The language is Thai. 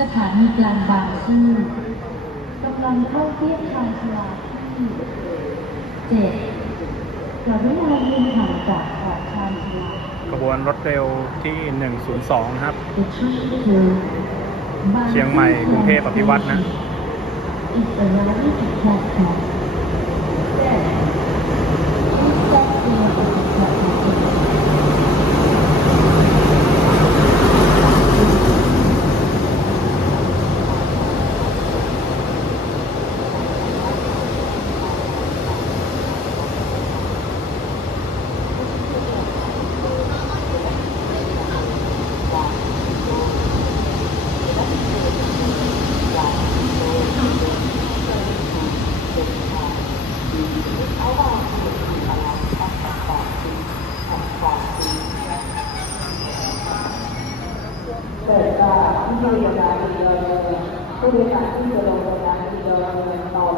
สถานีกลางบางซื่อกำลังเข้าเทียบชานชาลาที่7กรุณายืนห่างจากขอบชานชาลาขบวนรถเร็วที่ 102 นะครับ The train to เชียงใหม่กรุงเทพอภิวัตรนะ is arriving at platform 7. Please step clear of the platform. เปิดที่บริการผู้โดยสารที่จะลงบนราง